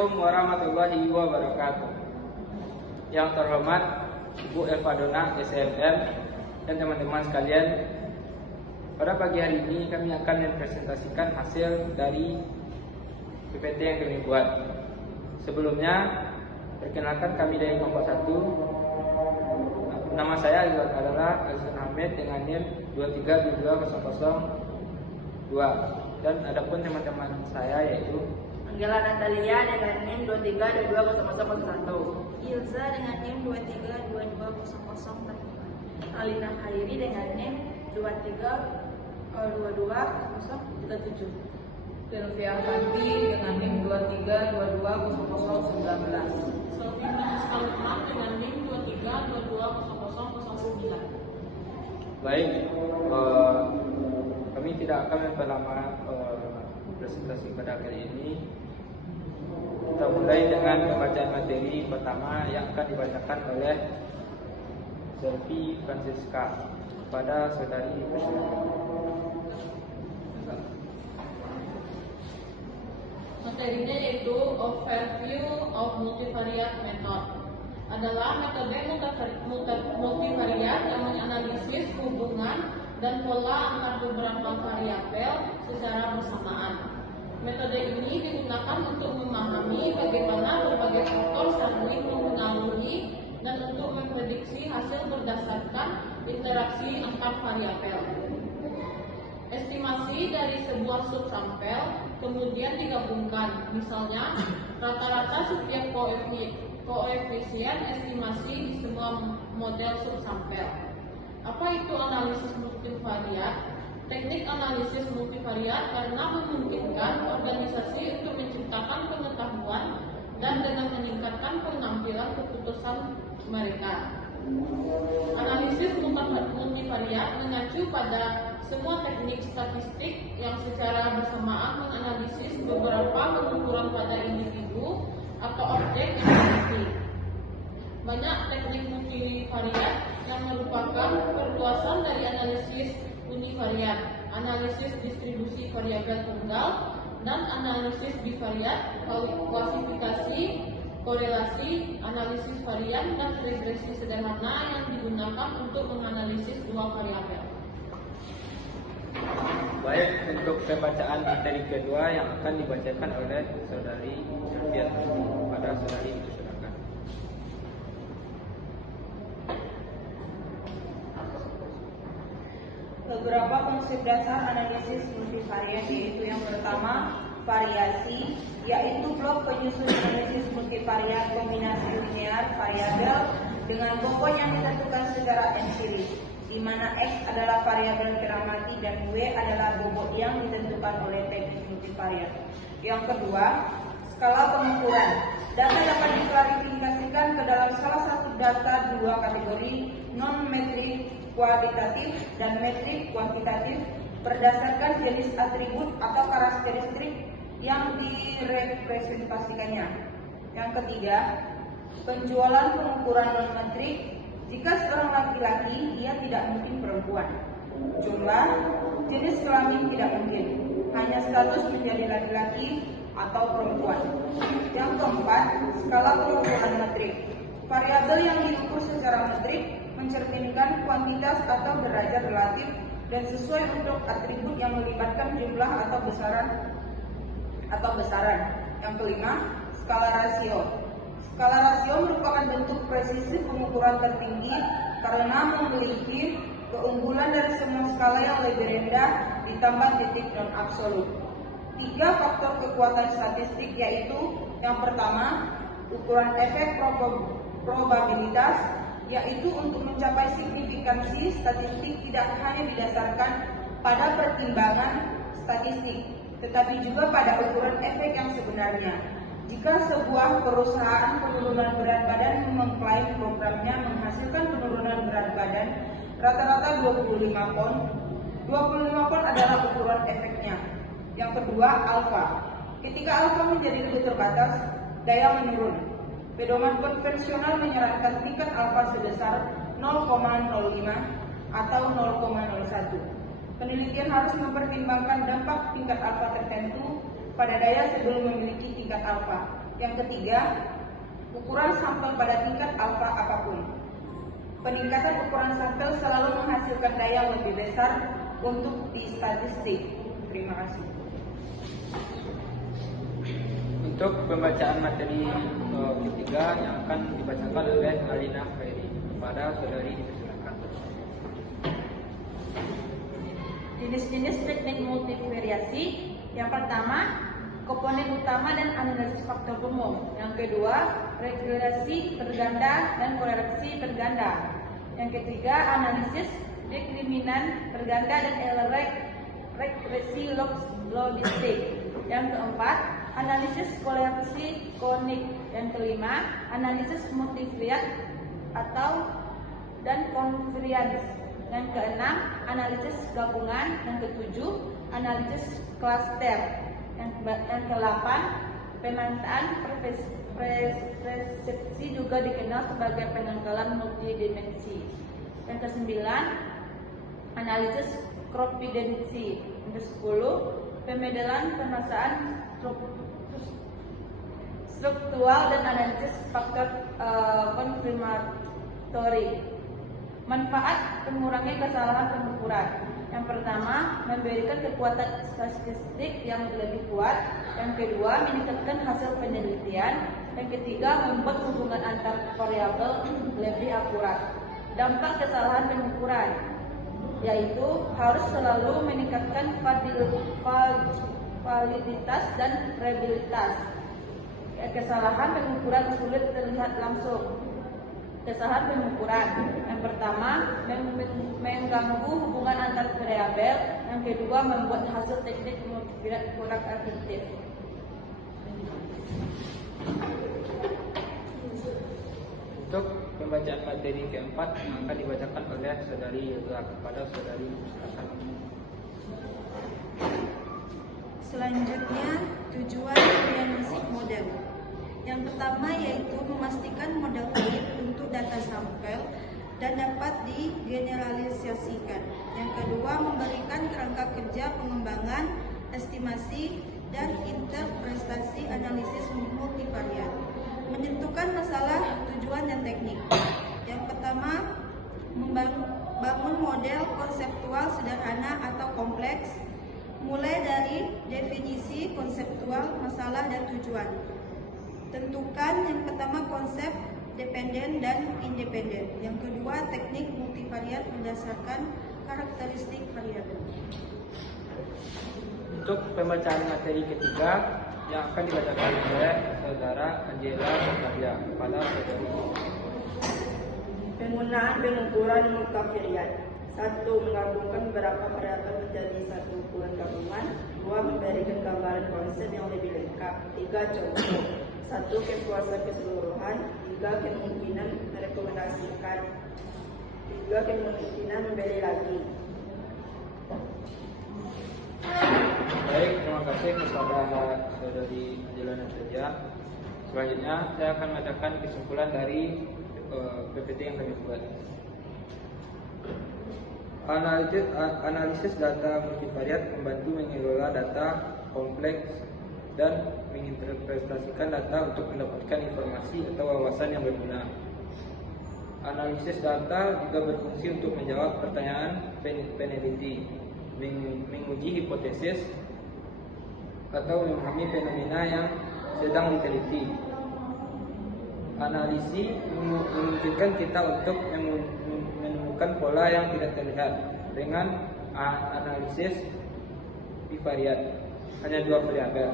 Assalamualaikum warahmatullahi wabarakatuh. Yang terhormat Ibu Elva Dona, SLM, dan teman-teman sekalian, pada pagi hari ini kami akan mempresentasikan hasil dari PPT yang kami buat. Sebelumnya, perkenalkan kami dari kelompok 1. Nama saya adalah Azizan Ahmed dengan NIM 2322002, dan adapun teman-teman saya yaitu Anggela Natalia dengan NIM 2322001, Ilza dengan NIM 2322004, Alina Khairi dengan NIM 2322037, Sylvia Fanti dengan NIM 2322019, Sofina Muskalima dengan NIM 2322009. baik. Kami tidak akan memperlama presentasi pada kali ini. Kita mulai dengan pembacaan materi pertama yang akan dibacakan oleh Selvi Francisca kepada saudari Materinya yaitu Overview of Multivariate Method, adalah metode multivariat yang menganalisis hubungan dan pola antar beberapa variabel secara bersamaan. Metode ini digunakan untuk memahami bagaimana berbagai faktor saling mempengaruhi dan untuk memprediksi hasil berdasarkan interaksi antar variabel. Estimasi dari sebuah subsampel kemudian digabungkan, misalnya rata-rata setiap koefisien estimasi di semua model subsampel. Apa itu analisis multivariat? Teknik analisis multivariat karena memungkinkan organisasi untuk menciptakan pengetahuan dan dengan meningkatkan pengambilan keputusan mereka. Analisis multivariat mengacu pada semua teknik statistik yang secara bersamaan menganalisis beberapa pengukuran pada individu atau objek yang dimiliki. Banyak teknik multivariat yang merupakan perluasan dari analisis univariat, analisis distribusi variabel tunggal, dan analisis bivariat, klasifikasi, korelasi, analisis varian, dan regresi sederhana yang digunakan untuk menganalisis dua variabel. Baik, untuk pembacaan materi kedua yang akan dibacakan oleh saudari Sylvia kepada saudari disilakan. Beberapa konsep dasar analisis multivariat yaitu yang pertama, variasi, yaitu blok penyusun analisis multivariat kombinasi linear variabel dengan bobot yang ditentukan secara empiris, di mana X adalah variabel teramati dan W adalah bobot yang ditentukan oleh teknik multivariat. Yang kedua, skala pengukuran. Data dapat diklasifikasikan ke dalam salah satu data dua kategori, non-metrik kualitatif dan metrik kuantitatif, berdasarkan jenis atribut atau karakteristik yang direpresentasikannya. Yang ketiga, penjualan pengukuran non-metrik. Jika seorang laki-laki, ia tidak mungkin perempuan. Jumlah, jenis kelamin tidak mungkin, hanya status menjadi laki-laki atau perempuan. Yang keempat, skala pengukuran metrik. Variabel yang diukur secara metrik mencerminkan kuantitas atau derajat relatif dan sesuai untuk atribut yang melibatkan jumlah atau besaran. Yang kelima, skala rasio. Skala rasio merupakan bentuk presisi pengukuran tertinggi karena memiliki keunggulan dari semua skala yang lebih rendah ditambah titik non absolut. 3 faktor kekuatan statistik yaitu yang pertama, ukuran efek probabilitas, yaitu untuk mencapai signifikansi statistik tidak hanya didasarkan pada pertimbangan statistik, tetapi juga pada ukuran efek yang sebenarnya. Jika sebuah perusahaan penurunan berat badan mengklaim programnya menghasilkan penurunan berat badan rata-rata 25 pound, 25 pound adalah ukuran efeknya. Yang kedua, alfa. Ketika alfa menjadi lebih terbatas, daya menurun. Pedoman konvensional menyarankan tingkat alfa sebesar 0,05 atau 0,01. Penelitian harus mempertimbangkan dampak tingkat alfa tertentu pada daya sebelum memiliki tingkat alfa. Yang ketiga, ukuran sampel pada tingkat alfa apapun. Peningkatan ukuran sampel selalu menghasilkan daya yang lebih besar untuk di statistik. Terima kasih. Untuk pembacaan materi ketiga yang akan dibacakan oleh Alina Khairi. Kepada saudari dipersilakan. Jenis-jenis teknik multivariasi. Yang pertama, komponen utama dan analisis faktor umum. Yang kedua, regresi terganda dan koreksi terganda. Yang ketiga, analisis diskriminan terganda dan regresi logistik. Yang keempat, analisis koreksi konik. Yang kelima, analisis multivariat atau dan konvarians. Yang keenam, analisis gabungan. Yang ketujuh, analisis klaster. Yang ke-8, pemetaan persepsi juga dikenal sebagai penanggalan multidimensi. Yang ke-9, analisis providensi. Yang ke-10, pemodelan pemasaan struktural dan analisis faktor konfirmatori. Manfaat mengurangi kesalahan pengukuran. Yang pertama, memberikan kekuatan statistik yang lebih kuat. Yang kedua, meningkatkan hasil penelitian. Yang ketiga, membuat hubungan antar variabel lebih akurat. Dampak kesalahan pengukuran, yaitu harus selalu meningkatkan validitas dan reliabilitas. Kesalahan pengukuran sulit terlihat langsung. Kesalahan pengukuran yang pertama, mengganggu hubungan antar variabel. Yang kedua, membuat hasil teknik multivariat kurang efektif. Untuk pembacaan materi keempat yang akan dibacakan oleh saudari Yoga. Kepada saudari silakan. Selanjutnya, tujuan diagnostik model. Yang pertama yaitu memastikan model valid untuk data sampel dan dapat digeneralisasikan. Yang kedua, memberikan kerangka kerja pengembangan, estimasi, dan interpretasi analisis multivariat. Menentukan masalah, tujuan, dan teknik. Yang pertama, membangun model konseptual sederhana atau kompleks, mulai dari definisi konseptual, masalah, dan tujuan. Tentukan yang pertama konsep dependen dan independen. Yang kedua, teknik multivariat berdasarkan karakteristik variabel. Untuk pembacaan materi ketiga yang akan dibacakan oleh saudara Angela Zakaria. Kepada saudari. Penggunaan pengukuran multivariat. 1. Menggabungkan beberapa variabel menjadi satu ukuran gabungan. 2. Memberikan gambaran konsep yang lebih lengkap. 3. Contoh. 1. Kepuasan keseluruhan. 3. Kemungkinan merekomendasikan. 3. Kemungkinan membeli lagi. Baik, terima kasih kepada saudari Angela Nadia. Selanjutnya saya akan membacakan kesimpulan dari PPT yang kami buat. Analisis data multivariat membantu mengelola data kompleks dan menginterpretasikan data untuk mendapatkan informasi atau wawasan yang berguna. Analisis data juga berfungsi untuk menjawab pertanyaan peneliti, menguji hipotesis, atau memahami fenomena yang sedang diteliti. Analisis memungkinkan kita untuk menemukan pola yang tidak terlihat. Dengan analisis bivariat, hanya dua variabel,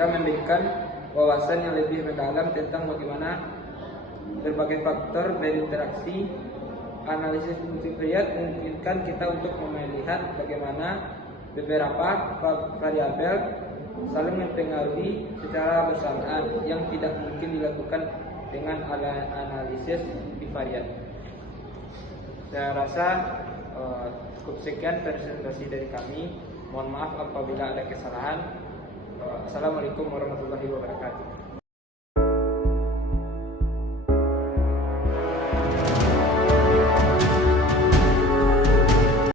dan memberikan wawasan yang lebih mendalam tentang bagaimana berbagai faktor berinteraksi. Analisis multivariat memungkinkan kita untuk melihat bagaimana beberapa variabel saling mempengaruhi secara bersamaan yang tidak mungkin dilakukan dengan analisis bivariat. Saya rasa cukup sekian presentasi dari kami. Mohon maaf apabila ada kesalahan. Assalamualaikum warahmatullahi wabarakatuh.